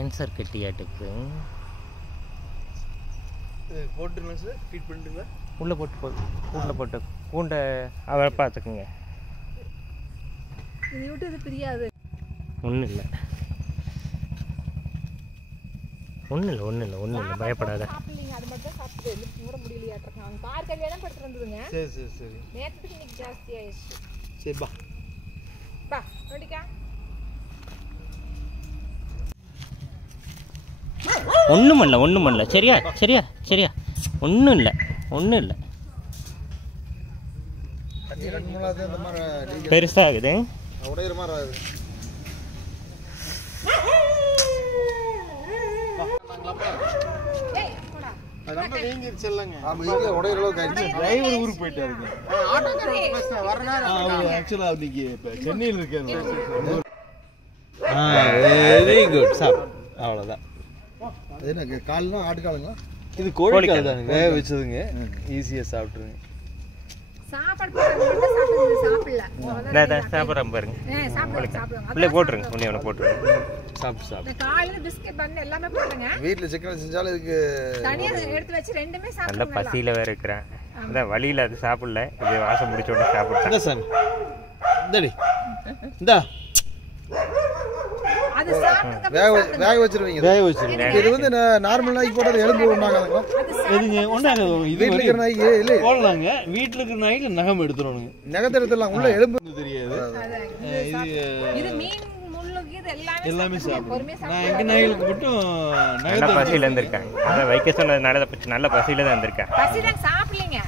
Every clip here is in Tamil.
ஆன்சர் கட்டியாட்டுக்கு போட்டுருங்க சார், ஃபீட் பண்ணிட்டுங்களா? உள்ளே போட்டு கூண்டை அவரை பார்த்துக்குங்க. இது விட்டு இது பிரியாது. ஒன்றும் இல்லை பயப்படாத. சாப்பிடலீங்க, அது மட்டும் தான் சாப்பிட்டு எழுப்பி கூட முடியலையாட்டிருக்காங்க. அவங்க பார்க்கவே தான் படுத்து இருந்ததுங்க. சரி நேரத்துக்கு இன்னைக்கு ஜாஸ்தி ஆயிடுச்சு. சரி பா நோடிக்கா ஒன்றும் இல்லை. சரியா ஒன்றும் இல்லை பெருசாகுது. உடையிற மாதிரி ஆகுது. அது நம்ம வீங்கிருச்சு இல்லைங்க. உடையிற அளவுக்கு ஆயிடுச்சு. டிரைவர் ஊருக்கு போயிட்டாருங்க. ஆக்சுவலா இன்னைக்கு சென்னையில் இருக்காரு. Very good sir. அவ்வளோதான். அது என்ன கால்னா ஆட்டுக்காலுங்களா? இது கோழிக்கால் தானுங்க. வேக வச்சதுங்க. ஈஸியாக சாப்பிட்ருங்க. சாப்பிட்றேன் பாருங்க. உள்ளே போட்டுருங்க. போட்டுருங்க. சாப்பிட்டு காலையில பிஸ்கட் பண்ண எல்லாமே போடுங்க. வீட்டில் சிக்கன் செஞ்சாலும் இதுக்கு தனியா எடுத்து வச்சு ரெண்டுமே சாப்பிடுங்க. நல்ல பசியில் வேற இருக்கிறேன். அதான் வழியில் அது சாப்பிடல. இது வாசம் முடிச்ச உடனே சாப்பிட்டேன். சாமி இந்தாடி இந்தா அது சாப்பிடுங்க. வேக வச்சிருவீங்க. இது வந்து நார்மல் நாய்க்கு போட்டது எலும்பு ஒன்றாகாதுங்களா? எதுங்க ஒன்றாகாது. வீட்டில் இருக்கிற நாய்க்கு இல்லை போடலாங்க. வீட்டில் இருக்கிற நாய்க்கு நகம் எடுத்துருவானுங்க. நகத்தை எடுத்துடலாம். உள்ள எலும்பு தெரியாது. இது மீன் முள்ளுக்கு இது எல்லாமே சாப்பிடுவோம். நான் எங்கள் நாய்களுக்கு மட்டும் நல்ல பசியில் இருந்திருக்கேன். அதான் வைக்க சொன்னதுனால நல்ல பசியில் தான் இருந்திருக்கேன். பசிதான் சாப்பிடலீங்க.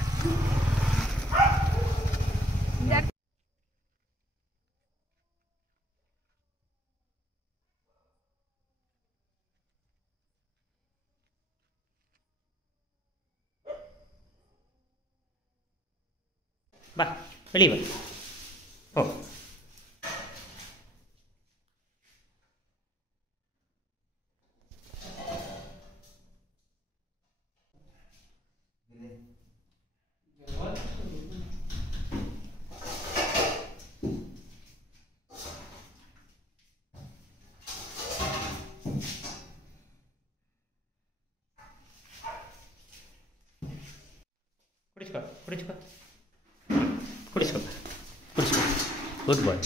வா வெளியே வா. ஓ குடிச்சுக்கோ. குட் பாய்.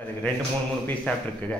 அதுக்கு 2-3 பீஸ் சாப்பிட்ருக்குங்க.